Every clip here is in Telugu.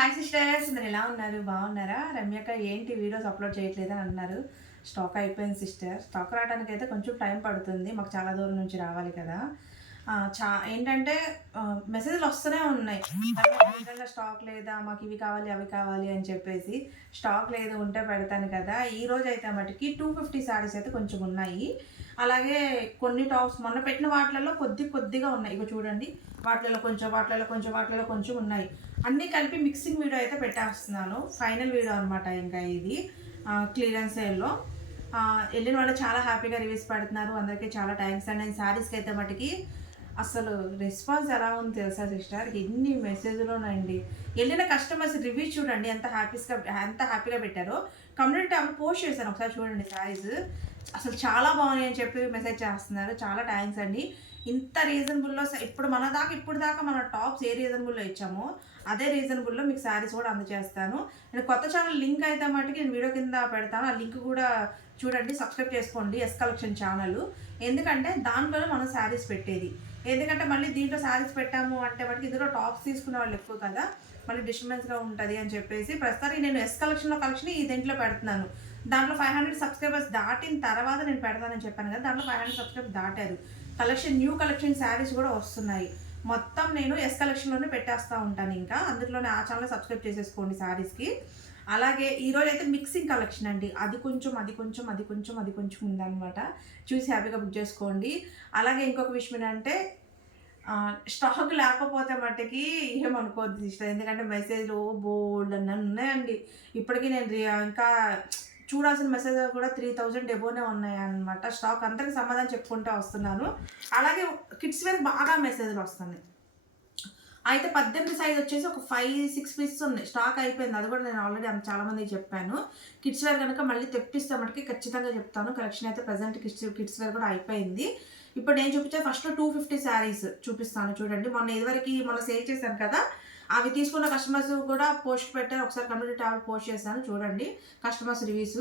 హాయ్ సిస్టర్స్, మీరు ఎలా ఉన్నారు? బాగున్నారా? రమ్యక ఏంటి వీడియోస్ అప్లోడ్ చేయట్లేదని అన్నారు. స్టాక్ అయిపోయింది సిస్టర్. స్టాక్ రావడానికి అయితే కొంచెం టైం పడుతుంది, మాకు చాలా దూరం నుంచి రావాలి కదా. ఏంటంటే మెసేజ్లు వస్తూనే ఉన్నాయి, నిజంగా స్టాక్ లేదా, మాకు ఇవి కావాలి అవి కావాలి అని చెప్పేసి. స్టాక్ లేదు, ఉంటే పెడతాను కదా. ఈ రోజు అయితే మటుకి 250 శారీస్ అయితే కొంచెం ఉన్నాయి. అలాగే కొన్ని టాప్స్ మొన్న పెట్టిన వాటిలలో కొద్దిగా ఉన్నాయి. ఇక చూడండి, వాటిలలో కొంచెం ఉన్నాయి. అన్నీ కలిపి మిక్సింగ్ వీడియో అయితే పెట్టేస్తున్నాను. ఫైనల్ వీడియో అనమాట ఇంకా ఇది, క్లియరెన్స్ సేల్లో. వెళ్ళిన వాళ్ళు చాలా హ్యాపీగా రివ్యూస్ పెడుతున్నారు. అందరికీ చాలా థ్యాంక్స్ అండి. నేను శారీస్కి అయితే మటుకి అసలు రెస్పాన్స్ ఎలా ఉంది తెలుసా సిస్టర్? ఎన్ని మెసేజ్లోనండి. వెళ్ళిన కస్టమర్స్ రివ్యూస్ చూడండి ఎంత హ్యాపీగా పెట్టారో. కమ్యూనిటీ ట్యాబ్లో పోస్ట్ చేశాను, ఒకసారి చూడండి శారీస్. అసలు చాలా బాగున్నాయి అని చెప్పి మెసేజ్ చేస్తున్నారు. చాలా థ్యాంక్స్ అండి. ఇంత రీజనబుల్లో ఇప్పుడు దాకా మన టాప్స్ ఏ రీజనబుల్లో ఇచ్చామో అదే రీజనబుల్లో మీకు శారీస్ కూడా అందజేస్తాను. నేను కొత్త ఛానల్ లింక్ అయితే మటుకి నేను వీడియో కింద పెడతాను. ఆ లింక్ కూడా చూడండి, సబ్స్క్రైబ్ చేసుకోండి, ఎస్ కలెక్షన్ ఛానల్. ఎందుకంటే దాంట్లోనే మనం శారీస్ పెట్టేది. ఎందుకంటే మళ్ళీ దీంట్లో శారీస్ పెట్టాము అంటే మటుకు ఇందులో టాప్స్ తీసుకునే వాళ్ళు ఎక్కువ కదా, మళ్ళీ డిస్టర్బెన్స్గా ఉంటుంది అని చెప్పేసి ప్రస్తుతానికి నేను ఎస్ కలెక్షన్ ఈ దీంట్లో పెడుతున్నాను. దాంట్లో 500 సబ్స్క్రైబర్స్ దాటిన తర్వాత నేను పెడతానని చెప్పాను కదా, దాంట్లో 500 సబ్స్క్రైబర్స్ దాటారు. న్యూ కలెక్షన్ శారీస్ కూడా వస్తున్నాయి. మొత్తం నేను ఎస్ కలెక్షన్లోనే పెట్టేస్తూ ఉంటాను. ఇంకా అందులోనే ఆ ఛానల్ సబ్స్క్రైబ్ చేసేసుకోండి శారీస్కి. అలాగే ఈరోజు అయితే మిక్సింగ్ కలెక్షన్ అండి. అది కొంచెం ఉందన్నమాట. చూసి హ్యాపీగా బుక్ చేసుకోండి. అలాగే ఇంకొక విషయం ఏంటంటే, స్టాక్ లేకపోతే మట్టుకి ఏమనుకోవద్దు సిస్టర్, ఎందుకంటే మెసేజ్లు బోల్డ్ అన్నీ ఉన్నాయండి. ఇప్పటికీ నేను ఇంకా చూడాల్సిన మెసేజ్ కూడా 3000 ఎబోనే ఉన్నాయన్నమాట. స్టాక్ అందరికి సమాధానం చెప్పుకుంటూ వస్తున్నాను. అలాగే కిడ్స్ వేర్ బాగా మెసేజ్లు వస్తున్నాయి. అయితే 18 సైజ్ వచ్చేసి ఒక 5-6 పీసెస్ ఉన్నాయి. స్టాక్ అయిపోయింది, అది కూడా నేను ఆల్రెడీ చాలామందికి చెప్పాను. కిడ్స్ వేర్ కనుక మళ్ళీ తెప్పిస్తే మటుకి ఖచ్చితంగా చెప్తాను. కలెక్షన్ అయితే ప్రజెంట్ కిడ్స్ వేర్ కూడా అయిపోయింది. ఇప్పుడు నేను చూపించే ఫస్ట్ 250 శారీస్ చూపిస్తాను చూడండి. మొన్న సేల్ చేశాను కదా, అవి తీసుకున్న కస్టమర్స్ కూడా పోస్ట్ పెట్టారు. ఒకసారి కమ్యూనిటీ ట్యాబ్ పోస్ట్ చేశాను చూడండి, కస్టమర్స్ రివ్యూస్.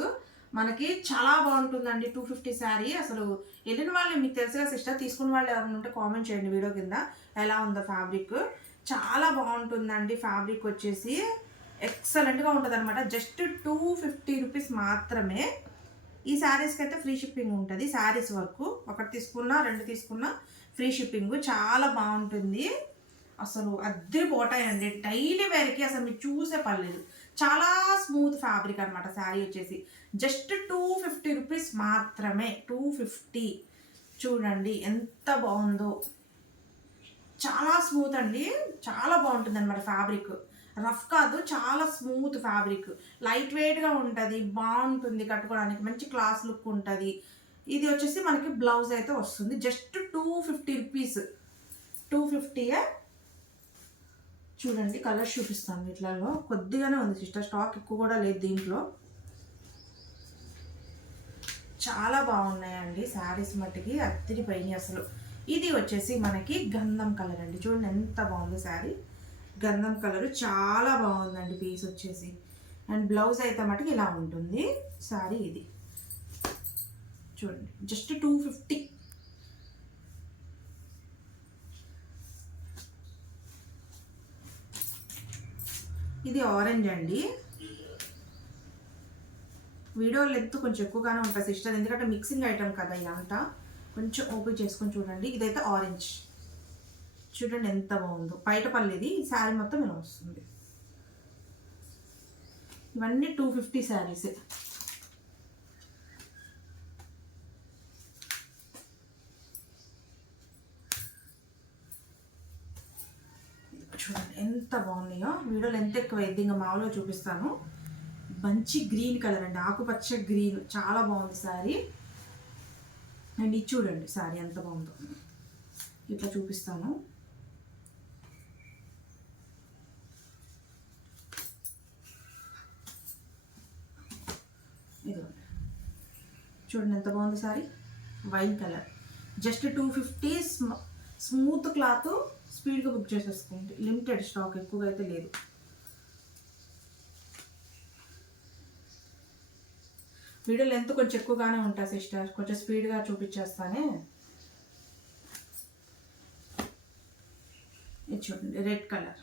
మనకి చాలా బాగుంటుందండి 250 శారీ. అసలు వెళ్ళిన వాళ్ళు మీకు తెలుసుగా సిస్టర్, తీసుకున్న వాళ్ళు ఎవరైనా ఉంటే కామెంట్ చేయండి వీడియో కింద ఎలా ఉందో. ఫ్యాబ్రిక్ చాలా బాగుంటుందండి. ఫ్యాబ్రిక్ వచ్చేసి ఎక్సలెంట్గా ఉంటుంది అనమాట. జస్ట్ 250 రూపీస్ మాత్రమే. ఈ శారీస్కి అయితే ఫ్రీ షిప్పింగ్ ఉంటుంది. శారీస్ వరకు ఒకటి తీసుకున్నా 2 తీసుకున్నా ఫ్రీ షిప్పింగ్. చాలా బాగుంటుంది, అసలు అద్దరిపోతాయండి. డైలీ వేర్కి అసలు మీరు చూసే పర్లేదు. చాలా స్మూత్ ఫ్యాబ్రిక్ అనమాట. శారీ వచ్చేసి జస్ట్ 250 రూపీస్ మాత్రమే. 250 చూడండి ఎంత బాగుందో. చాలా స్మూత్ అండి, చాలా బాగుంటుంది అనమాట. ఫ్యాబ్రిక్ రఫ్ కాదు, చాలా స్మూత్ ఫ్యాబ్రిక్. లైట్ వెయిట్గా ఉంటుంది, బాగుంటుంది కట్టుకోవడానికి, మంచి క్లాస్ లుక్ ఉంటుంది. ఇది వచ్చేసి మనకి బ్లౌజ్ అయితే వస్తుంది. Just 250 rupees. 250ఏ. చూడండి కలర్స్ చూపిస్తాను. వీటిలలో కొద్దిగానే ఉంది సిస్టర్, స్టాక్ ఎక్కువ కూడా లేదు దీంట్లో. చాలా బాగున్నాయండి శారీస్ మట్టికి, అత్తిరిపోయినాయి అసలు. ఇది వచ్చేసి మనకి గంధం కలర్ అండి. చూడండి ఎంత బాగుందో శారీ. గంధం కలర్ చాలా బాగుందండి పీస్ వచ్చేసి. అండ్ బ్లౌజ్ అయితే మటుకు ఇలా ఉంటుంది శారీ. ఇది చూడండి జస్ట్ 250. ఇది ఆరెంజ్ అండి. వీడియో లెంత్ కొంచెం ఎక్కువగానే ఉంటుంది సిస్టర్, ఎందుకంటే మిక్సింగ్ ఐటమ్ కదా ఇదంతా. కొంచెం ఓపెన్ చేసుకొని చూడండి. ఇదైతే ఆరెంజ్. చూడండి ఎంత బాగుందో. బయట పల్లిది శారీ మొత్తం ఇలా వస్తుంది. ఇవన్నీ 250 శారీస్. చూడండి ఎంత బాగున్నాయో. వీడియోలో ఎంత ఎక్కువ అయింది, ఇంకా మామూలుగా చూపిస్తాను. మంచి గ్రీన్ కలర్ అండి, ఆకుపచ్చ గ్రీన్. చాలా బాగుంది శారీ. అండ్ ఇది చూడండి శారీ ఎంత బాగుందో. ఇట్లా చూపిస్తాను. ఇదిగోండి చూడండి ఎంత బాగుంది sari. Wine colour. Just 250. Smooth cloth. స్పీడ్గా బుక్ చేసేసుకోండి. లిమిటెడ్ స్టాక్, ఎక్కువగా అయితే లేదు. వీడియో లెంత్ కొంచెం ఎక్కువగానే ఉంటుంది సిస్టర్, కొంచెం స్పీడ్గా చూపించేస్తానే. ఇది చూడండి రెడ్ కలర్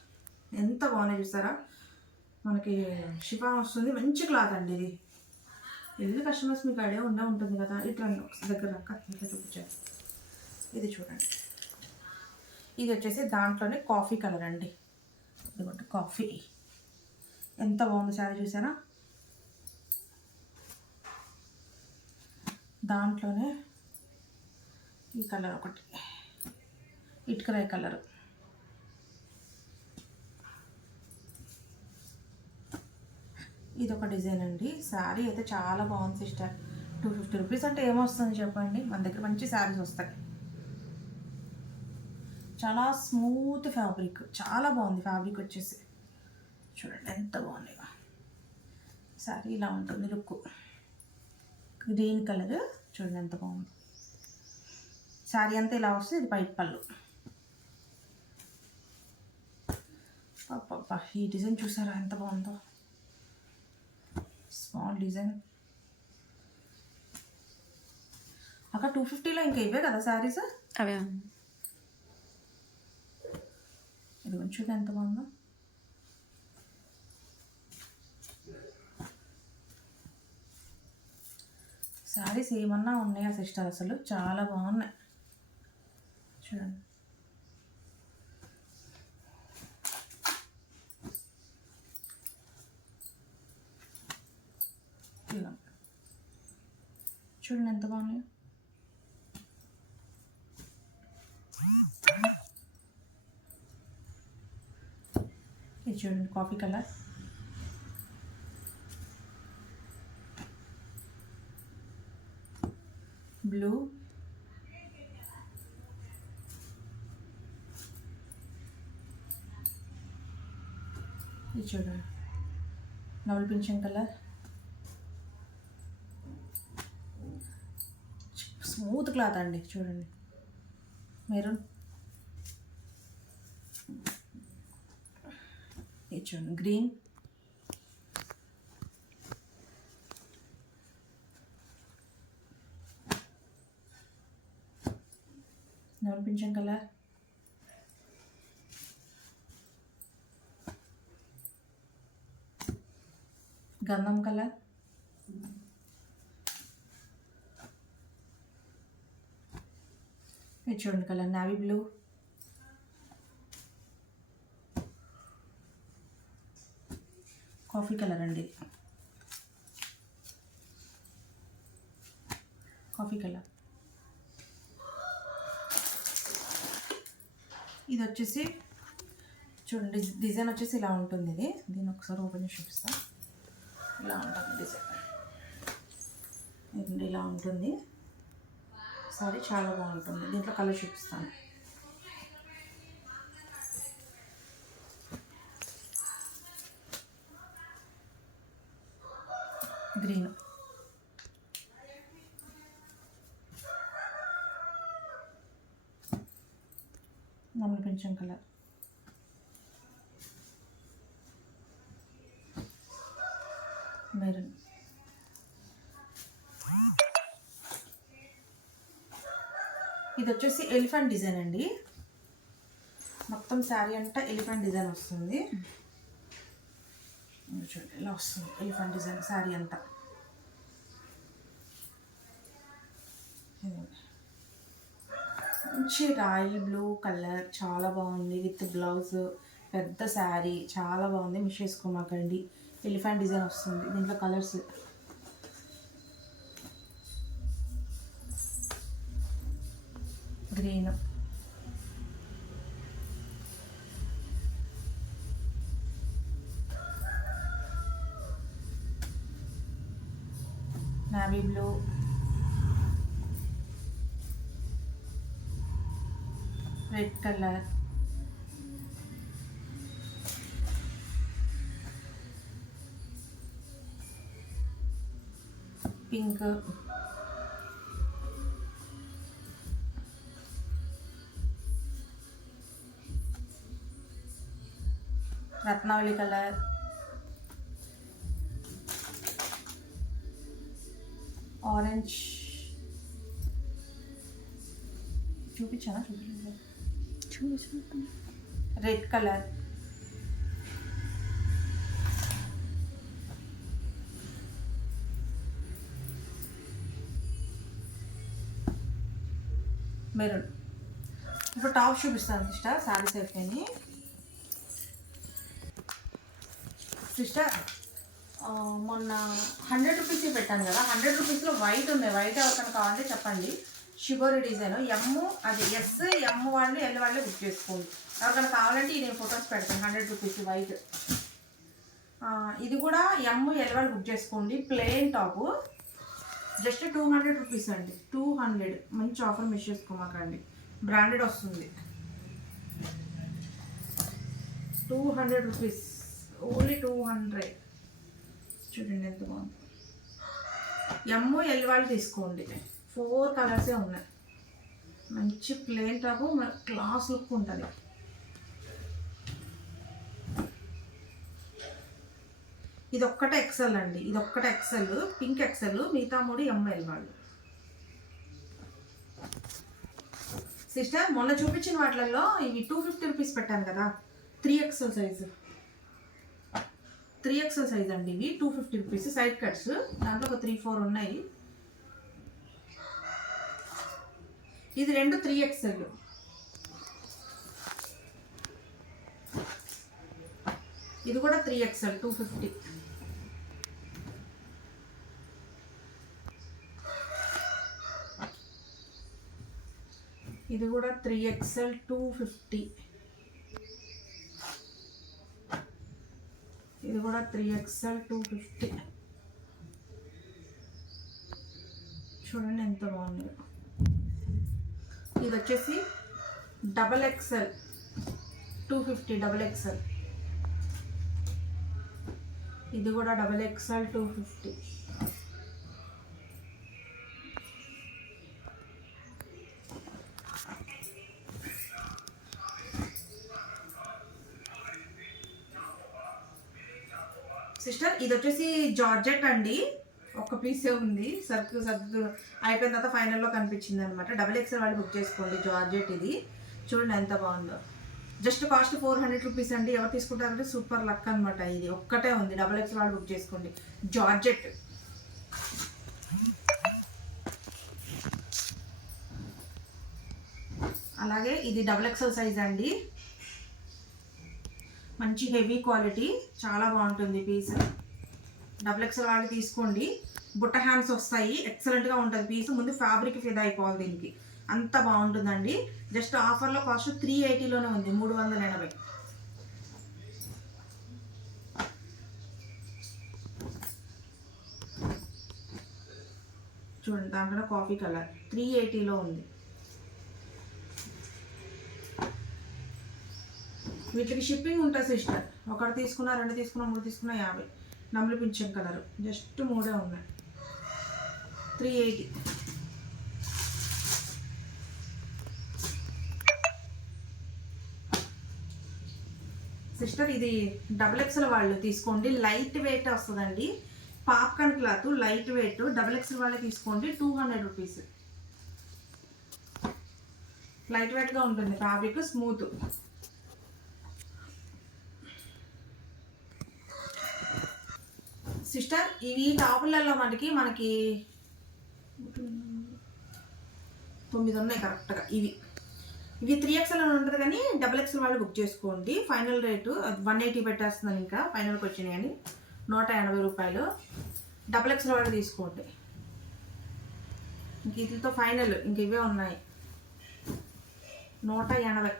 ఎంత బాగున్నాయి చూసారా. మనకి షిఫాన్ వస్తుంది, మంచి క్లాత్ అండి ఇది. ఎన్ని కస్టమర్స్ మీకు ఐడియా ఉంటుంది కదా. ఇట్లా దగ్గర ఇట్లా చూపించారు. ఇది చూడండి, ఇది వచ్చేసి దాంట్లోనే కాఫీ కలర్ అండి. ఇదిగోండి కాఫీ, ఎంత బాగుంది శారీ చూసారా. దాంట్లోనే ఈ కలర్ ఒకటి ఇటుకరాయ కలర్. ఇది ఒక డిజైన్ అండి. శారీ అయితే చాలా బాగుంది సిస్టర్. 250 రూపీస్ అంటే ఏమొస్తుంది చెప్పండి, మన దగ్గర మంచి శారీస్ వస్తాయి. చాలా స్మూత్ ఫ్యాబ్రిక్, చాలా బాగుంది ఫ్యాబ్రిక్ వచ్చేసి. చూడండి ఎంత బాగుంది శారీ. ఇలా ఉంటుంది లుక్. గ్రీన్ కలర్ చూడండి ఎంత బాగుంది. శారీ అంతా ఇలా వస్తుంది. ఇది పైట్ పళ్ళు. అబ్బా, ఈ డిజైన్ చూసారా ఎంత బాగుందో. Small design. అక్కడ 250లో ఇంకా ఇవే కదా శారీస్. అవే ఇది కొంచెం ఎంత బాగుందో. శారీస్ ఏమన్నా ఉన్నాయా సిస్టర్, అసలు చాలా బాగున్నాయి చూడండి. చూడండి ఎంత బాగున్నాయో. ఇది చూడండి కాఫీ కలర్. బ్లూ, ఇది చూడండి నవల్ పింఛన్ కలర్. స్మూత్ క్లాత్ అండి చూడండి. మెరూన్, ఇది చూడండి గ్రీన్, నవల్ పింఛన్ కలర్, గంధం కలర్, ఇది చూడండి colour navy blue, coffee colour అండి. Coffee colour. ఇది వచ్చేసి చూడండి డిజైన్ వచ్చేసి ఇలా ఉంటుంది. ఇది దీన్ని ఒకసారి ఓపెన్ చేసి చూపిస్తాను. ఇలా ఉంటుంది డిజైన్. ఇది ఇలా ఉంటుంది సారీ, చాలా బాగుంటుంది. దీంట్లో కలర్ చూపిస్తాను. గ్రీన్, నమ్మల పెంచం కలర్, మెరూన్, ఇది వచ్చేసి ఎలిఫెంట్ డిజైన్ అండి. మొత్తం శారీ అంతా ఎలిఫెంట్ డిజైన్ వస్తుంది. చూడండి ఇలా వస్తుంది ఎలిఫెంట్ డిజైన్ శారీ అంతా. మంచి రాయి బ్లూ కలర్, చాలా బాగుంది. విత్ బ్లౌజ్, పెద్ద శారీ, చాలా బాగుంది. మిస్ చేసుకోమాకండి. ఎలిఫెంట్ డిజైన్ వస్తుంది. దీంట్లో colours green, navy blue, red colour, pink, రత్నావళి కలర్, ఆరెంజ్, చూపించానా చూపించలేదు, రెడ్ కలర్, మెరూన్. ఇప్పుడు టాప్ చూపిస్తాను సిస్టర్. శారీస్ అయిపోయినాయి సిస్టర్. మొన్న 100 రూపీస్ పెట్టాను కదా, 100 రూపీస్లో వైట్ ఉన్నాయి. వైట్ ఎవరికైనా కావాలంటే చెప్పండి. షిబోరి డిజైన్ ఎమ్, అది ఎస్ ఎమ్ వాళ్ళు ఎల్ వాళ్ళే బుక్ చేసుకోండి. ఎవరికైనా కావాలంటే నేను ఫొటోస్ పెడతాను. 100 రూపీస్ వైట్. ఇది కూడా ఎమ్ ఎల్ వాళ్ళు బుక్ చేసుకోండి. ప్లెయిన్ టాపు జస్ట్ 200 రూపీస్ అండి. 200. మంచి ఆఫర్ మిస్ చేసుకోమాకండి. బ్రాండెడ్ వస్తుంది. 200 రూపీస్, ఓన్లీ 200. చూడండి ఎంత బాగుంది. ఎమ్ ఎల్ వాళ్ళు తీసుకోండి. 4 కలర్సే ఉన్నాయి. మంచి ప్లెయిన్ టాపు, క్లాస్ లుక్ ఉంటుంది. ఇది ఒక్కటే ఎక్సెల్ అండి. ఇది ఒక్కటే ఎక్సెల్, పింక్ ఎక్సెల్. మిగతా 3 ఎంఎల్ వాళ్ళు. సిస్టర్ మొన్న చూపించిన వాటిల్లో ఇవి 250 రూపీస్ పెట్టాను కదా, 3XL సైజు. 3XL సైజ్ అండి ఇవి. 250 రూపీస్. సైడ్ కట్స్ దాంట్లో ఒక 3-4 ఉన్నాయి. ఇది 2 3XL. ఇది కూడా 3XL 250. ఇది కూడా 3XL 250. ఇది కూడా 3XL 250. చూడండి ఎంత బాగుంది. ఇది వచ్చేసి XXL 250. XXL. ఇది కూడా XXL 250. సిస్టర్ ఇది వచ్చేసి జార్జెట్ అండి. ఒక పీసే ఉంది. సర్దు అయిపోయిన తర్వాత ఫైనల్లో కనిపించింది అనమాట. XXL వాళ్ళు బుక్ చేసుకోండి. జార్జెట్ ఇది చూడండి ఎంత బాగుందో. జస్ట్ కాస్ట్ 400 రూపీస్ అండి. ఎవరు తీసుకుంటారంటే సూపర్ లక్ అనమాట. ఇది ఒక్కటే ఉంది. XXL వాళ్ళు బుక్ చేసుకోండి. జార్జెట్. అలాగే ఇది XXL సైజ్ అండి. మంచి హెవీ క్వాలిటీ, చాలా బాగుంటుంది పీస్. XXL వాళ్ళు తీసుకోండి. బుట్ట హ్యాండ్స్ వస్తాయి. ఎక్సలెంట్గా ఉంటుంది పీస్. ముందు ఫ్యాబ్రిక్ ఫిదా అయిపోవాలి దీనికి. అంత బాగుంటుందండి. జస్ట్ ఆఫర్లో కాస్ట్ 380లోనే ఉంది. 380. చూడండి దాంట్లో కాఫీ కలర్ 380లో ఉంది. వీటికి షిప్పింగ్ ఉంటుంది సిస్టర్. ఒకటి తీసుకున్నా, 2 తీసుకున్నా, 3 తీసుకున్నా 50. నమ్ములు పింఛన్ కలర్ జస్ట్ 3 ఉన్నాయి. 380. సిస్టర్ ఇది XXL వాళ్ళు తీసుకోండి. లైట్ వెయిట్ వస్తుందండి. Popcorn cloth light weight. XXL వాళ్ళే తీసుకోండి. 200 రూపీస్. లైట్ వెయిట్గా ఉంటుంది. Fabric smooth. సిస్టర్ ఇవి టాపులలో మనకి 9 ఉన్నాయి కరెక్ట్గా. ఇవి 3XL అని ఉంటుంది కానీ XXL వాళ్ళు బుక్ చేసుకోండి. ఫైనల్ రేటు 180 పెట్టేస్తున్నాను. ఇంకా ఫైనల్కి వచ్చినాయి కానీ 180 రూపాయలు. XXL వాళ్ళు తీసుకోండి. ఇంక వీటితో ఫైనల్ ఇంక ఇవే ఉన్నాయి. 180.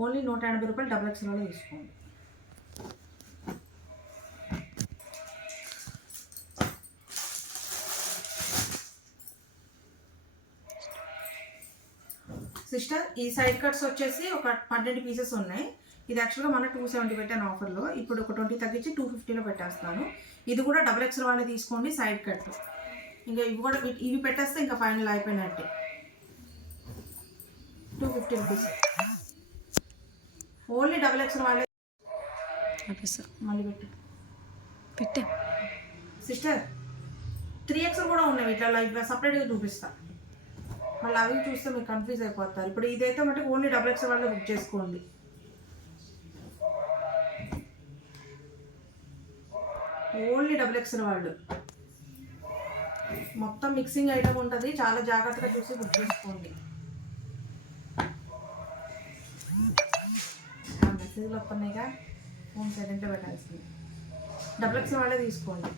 ఓన్లీ 180 రూపాయలు XXL తీసుకోండి. సిస్టర్ ఈ సైడ్ కట్స్ వచ్చేసి ఒక 12 పీసెస్ ఉన్నాయి. ఇది యాక్చువల్గా మన 270 పెట్టాను ఆఫర్లో, ఇప్పుడు ఒక 20 తగ్గించి 250లో పెట్టేస్తాను. ఇది కూడా డబుల్ ఎక్స్ఎల్ వాళ్ళే తీసుకోండి సైడ్ కట్. ఇంకా ఇవి కూడా ఇవి పెట్టేస్తే ఇంకా ఫైనల్ అయిపోయినట్టే. 250 రూపీస్ ఓన్లీ డబుల్ ఎక్స్ఎల్ వాళ్ళే. మళ్ళీ పెట్టే సిస్టర్ 3XL కూడా ఉన్నాయి వీటిలో, ఇట్లా సపరేట్గా చూపిస్తా. మళ్ళీ అవి చూస్తే మీరు కన్ఫ్యూజ్ అయిపోతారు. ఇప్పుడు ఇదైతే మటుకు ఓన్లీ డబుల్ ఎక్స్ఎల్ వాళ్ళే బుక్ చేసుకోండి. ఓన్లీ డబుల్ ఎక్స్ఎల్ వాళ్ళు. మొత్తం మిక్సింగ్ ఐటమ్ ఉంటుంది, చాలా జాగ్రత్తగా చూసి బుక్ చేసుకోండి. మెసేజ్లు వస్తున్నాయిగా, ఫోన్ సైలెంట్ పెట్టాల్సింది. డబుల్ ఎక్స్ఎల్ వాళ్ళే తీసుకోండి.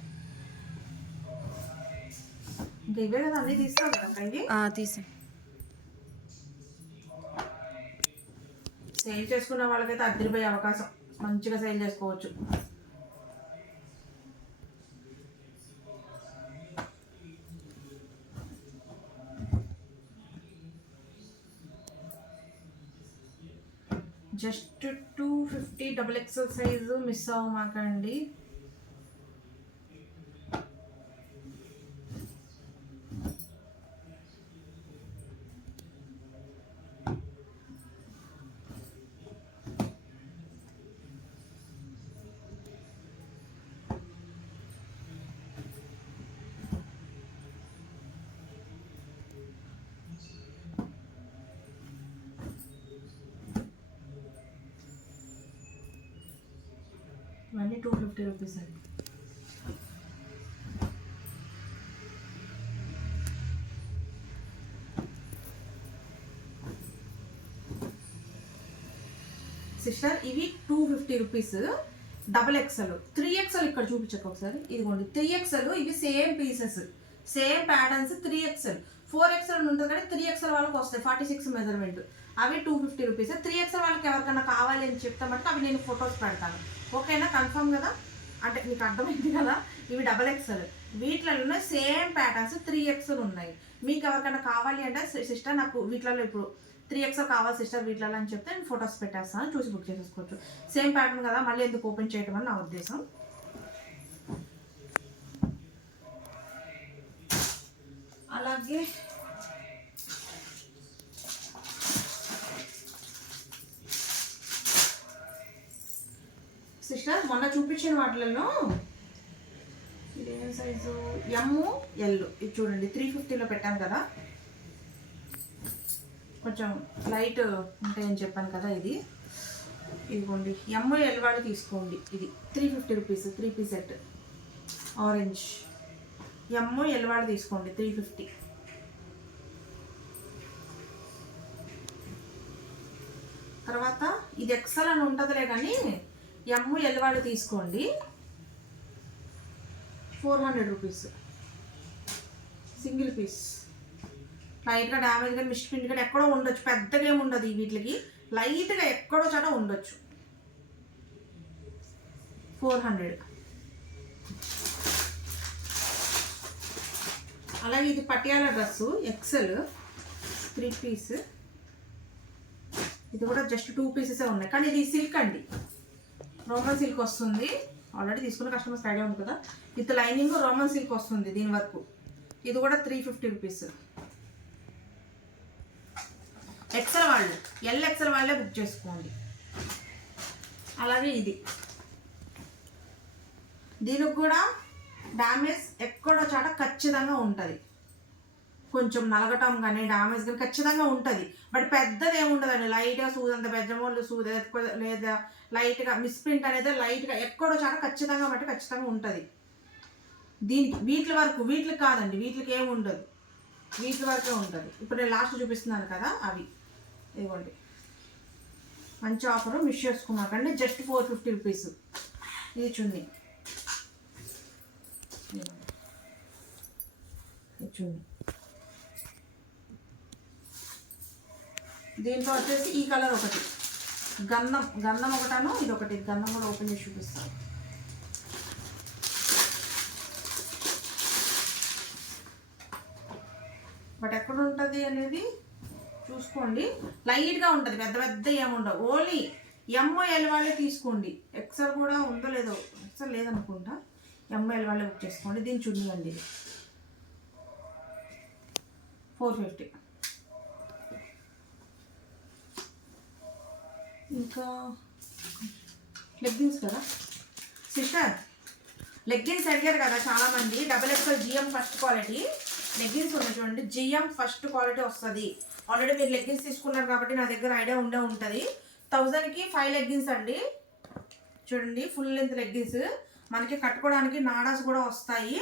ఇంకా ఇవే కదా అన్నీ తీస్తావు కదా ఇవి తీసా. సేల్ చేసుకున్న వాళ్ళకైతే అద్దరిపోయే అవకాశం, మంచిగా సేల్ చేసుకోవచ్చు. Just 250 double XL size miss అవ్వమాకండి. ఇవన్నీ 250 రూపీస్ అండి. సిస్టర్ ఇవి 250 రూపీస్ డబల్ ఎక్స్ఎల్. 3XL ఇక్కడ చూపించక ఒకసారి, ఇదిగోండి 3XL. ఇవి same pieces, same patterns. 3XL 4XL ఉంటుంది కానీ 3XL వాళ్ళకి వస్తాయి 46 మెజర్మెంట్. అవి 250 రూపీస్. 3XL వాళ్ళకి ఎవరికైనా కావాలి అని చెప్తే మటుకు అవి నేను ఫొటోస్ పెడతాను. ఓకేనా, కన్ఫర్మ్ కదా? అంటే మీకు అర్థమైంది కదా. ఇవి డబల్ ఎక్స్ఎల్, వీటిలో సేమ్ ప్యాటర్న్స్ 3XL ఉన్నాయి. మీకు ఎవరికైనా కావాలి అంటే సిస్టర్ నాకు వీటిలో ఇప్పుడు 3XL కావాలి సిస్టర్ వీటిలో అని చెప్తే నేను ఫొటోస్ పెట్టేస్తాను, చూసి బుక్ చేసేసుకోవచ్చు. సేమ్ ప్యాటర్న్ కదా, మళ్ళీ ఎందుకు ఓపెన్ చేయడం అని నా ఉద్దేశం. అలాగే సిస్టర్ మొన్న చూపించిన వాటిలలో ఇదేం సైజు ML, ఇది చూడండి 350లో పెట్టాను కదా, కొంచెం లైట్ ఉంటాయని చెప్పాను కదా. ఇదిగోండి ML వాళ్ళు తీసుకోండి. ఇది 350 rupees 3 piece set orange. ML వాళ్ళు తీసుకోండి 350. తర్వాత ఇది ఎక్సెల్ అని ఉంటుందిలే కానీ ML వాళ్ళు తీసుకోండి 400 రూపీస్ సింగిల్ పీస్. లైట్గా డ్యామేజ్ కానీ మిస్ట్ పిండి కానీ ఎక్కడో ఉండొచ్చు, పెద్దగా ఏమి ఉండదు. వీటికి లైట్గా ఎక్కడో చోట ఉండొచ్చు. 400. అలాగే ఇది పటియాలా డ్రెస్సు ఎక్సెల్ 3 పీస్. ఇది కూడా జస్ట్ 2 పీసెసే ఉన్నాయి కానీ ఇది సిల్క్ అండి, రోమన్ సిల్క్ వస్తుంది. ఆల్రెడీ తీసుకున్న కస్టమర్స్ ఐడియా ఉంది కదా. విత్ లైనింగ్ రోమన్ సిల్క్ వస్తుంది దీని వరకు. ఇది కూడా 350 రూపీస్. ఎక్సెల్ వాళ్ళు LXL వాళ్ళే బుక్ చేసుకోండి. అలాగే ఇది, దీనికి కూడా డ్యామేజ్ ఎక్కడో చాట ఖచ్చితంగా ఉంటుంది. కొంచెం నలగటం కానీ డ్యామేజ్ కానీ ఖచ్చితంగా ఉంటుంది. బట్ పెద్దది ఏమి ఉండదండి, లైట్గా సూది అంత బెజ్జమోళ్ళు సూది లేదా లైట్గా మిస్ప్రింట్ అనేది లైట్గా ఎక్కడో చాట ఖచ్చితంగా బట్టి ఖచ్చితంగా ఉంటుంది. దీనికి వీటి వరకు, వీటికి కాదండి, వీటికి ఏమి ఉండదు, వీటి వరకే ఉంటుంది. ఇప్పుడు నేను లాస్ట్ చూపిస్తున్నాను కదా అవి. ఇదిగోండి మంచి ఆఫర్, మిస్ చేసుకున్నాకండి. Just 450 rupees. ఇది చున్నీ, చున్నీ. దీంట్లో వచ్చేసి ఈ కలర్ ఒకటి, గంధం ఒకటాను, ఇది ఒకటి. గంధం కూడా ఓపెన్ చేసి చూపిస్తాను. బట్ ఎక్కడ ఉంటుంది అనేది చూసుకోండి, లైట్గా ఉంటుంది, పెద్ద పెద్ద ఏముండవు. ఓన్లీ ఎంఎల్ వాళ్ళే తీసుకోండి. ఎక్సెల్ కూడా ఉందో లేదో, ఎక్సెల్ లేదనుకుంటా, ఎంఎల్ వాళ్ళే బుక్ చేసుకోండి. దీని చున్నీ అండి 450. ఇంకా లెగ్గిన్స్ కదా సిస్టర్, లెగ్గిన్స్ అడిగారు కదా చాలామంది. XXL GM first quality leggings ఉన్నాయి చూడండి. GM ఫస్ట్ క్వాలిటీ వస్తుంది. ఆల్రెడీ మీరు లెగ్గిన్స్ తీసుకున్నారు కాబట్టి నా దగ్గర ఐడియా ఉంటుంది. 1000కి 5 లెగ్గిన్స్ అండి. చూడండి, ఫుల్ లెంత్ లెగ్గిన్స్, మనకి కట్టుకోవడానికి నాడాస్ కూడా వస్తాయి.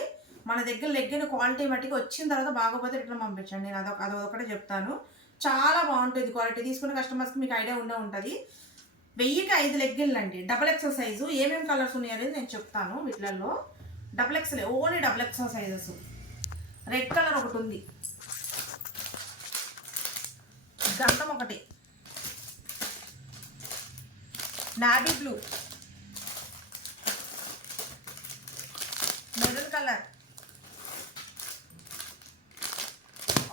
మన దగ్గర లెగ్గిన్ క్వాలిటీ మట్టికి వచ్చిన తర్వాత బాగోపోతే రిటర్న్ పంపించండి. నేను అదొకటే చెప్తాను. చాలా బాగుంటుంది క్వాలిటీ. తీసుకున్న కస్టమర్స్కి మీకు ఐడియా ఉంటుంది. 1000కి 5 లెగ్గిన్లు అండి. XXL size. ఏమేమి కలర్స్ ఉన్నాయి అనేది నేను చెప్తాను. వీటిలలో XXL, only XXL sizes. Red colour ఒకటి ఉంది, గంధం ఒకటి, navy blue, maroon colour,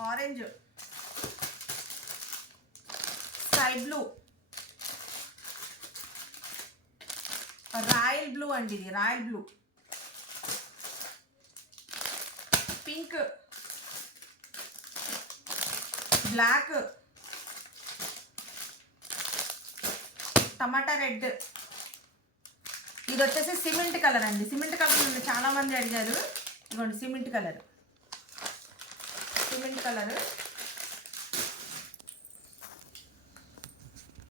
orange, sky blue, royal blue అండి, ఇది రాయల్ బ్లూ, పింక్, బ్లాక్, టమాటా రెడ్, ఇది వచ్చేసి సిమెంట్ కలర్ అండి. సిమెంట్ కలర్ చాలా మంది అడిగారు. ఇదిగోండి సిమెంట్ కలర్, సిమెంట్ కలర్.